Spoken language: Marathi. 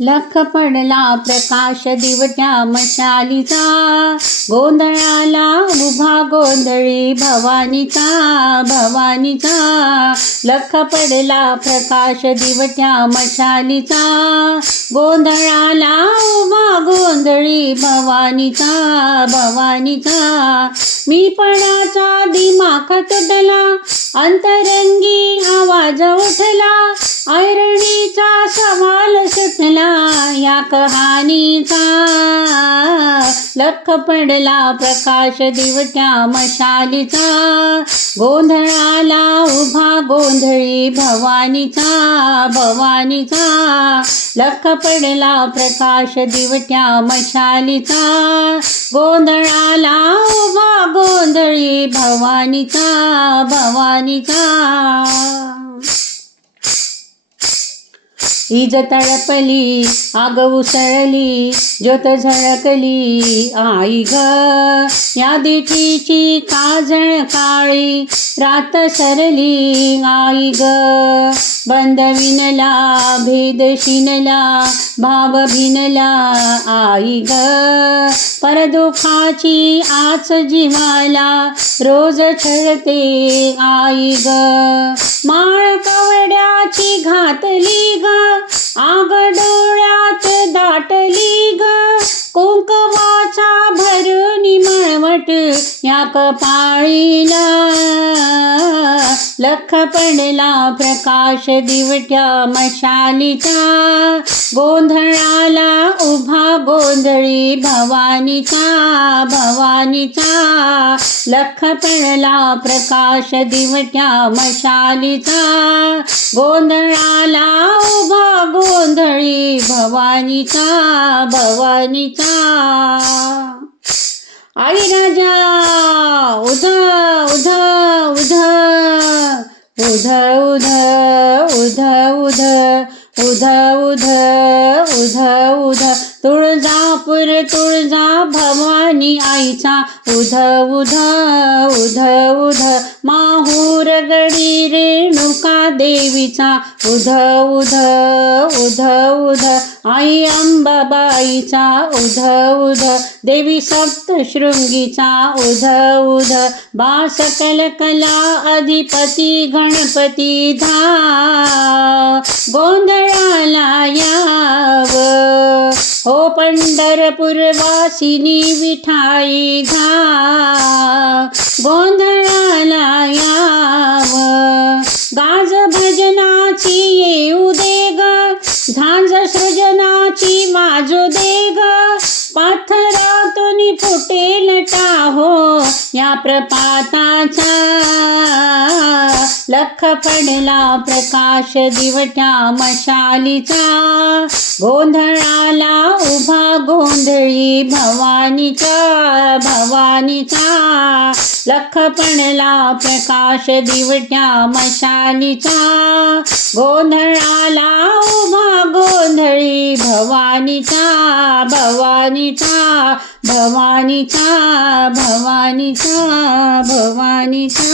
लख पडला प्रकाश दिवट्या मशालीचा गोंधळाला उभा गोंधळी भवानीचा भवानीचा. लख पडला प्रकाश दिवट्या मशालीचा गोंधळाला उभा गोंधळी भवानीचा भवानीचा. मी पणाचा दिमाख तुटला अंतरंगी आवाज उठला. ऐरणीचा सवाल सुटला या कहाणीचा. लख पडला प्रकाश दिवट्या मशालीचा. गोंधळाला उभा गोंधळी भवानीचा भवानीचा. लख पडला प्रकाश दिवट्या मशालीचा. गोंधळाला उभा गोंधळी भवानीचा भवानीचा. इज तळपली आग उसळली ज्योत झळकली आई ग. या दिठीची काजळ काळी रात सरली आई ग. बंद विनला भेद शिनला भाव भिनला आई ग. परदुखाची आच जीवाला रोज छळते आई ग. माळ कवड्याची घातली ग. या कपाळीला लख पडला प्रकाश दिवट्या मशालीचा. गोंधळाला उभा गोंधळी भवानीचा भवानीचा. लख पडला प्रकाश दिवट्या मशालीचा. गोंधळाला उभा गोंधळी भवानीचा भवानीचा. आई राजा उध उध उध उध उध उध उध उध. तुळजापूर तुळजा भवानी आईचा. उध उध उध उध. माहूर देवीचा उध उध उध उध. आई अंबाबाईचा उध उध. देवी सप्तशृंगीचा उध उध. बास कलकला अधिपती गणपती धा. गोंधळाला याव. हो पंढरपूर वासिनी विठाई धा गोंधळ सृजनाची वाजू दे ग पाथरातून फुटेल टाहो या प्रपाताचा लख पडला प्रकाश दिवट्या मशालीचा. गोंधळाला उभा गोंधळी भवानीचा भवानीचा लख पडला प्रकाश दिवट्या मशालीचा. गोंधळा भवानीचा भवानीचा भवानीचा भवानीचा भवानीचा.